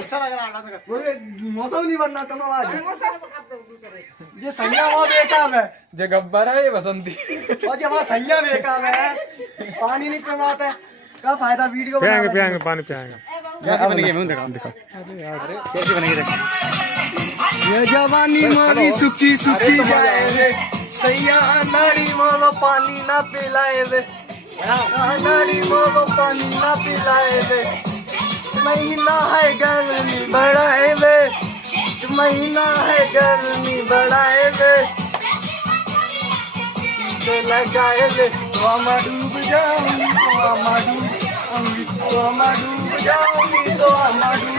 अच्छा लग रहा है मौसम नहीं बनना तुम आवाज ये संज्ञा बहुत बेकार है जो गब्बर है ये बसंती और जो हमारा संज्ञा बेकार है पानी नहीं कमाता है क्या फायदा वीडियो पियाएंगे पानी पियाएंगे। कैसे बनेगी मैं दिखा कैसे बनेगी देख ये जवानी मारी सुखी सुखी जाए रे सैया नाड़ी मोलो पानी ना पिलाए रे नाड़ी मोलो पानी ना पिलाए रे महीना है गर्मी बढ़ाए रे महीना है गर्मी बढ़ाए रे लगाए रे तो हम डूब जाऊंगी तो हम डूब जाऊंगी तो हम डूब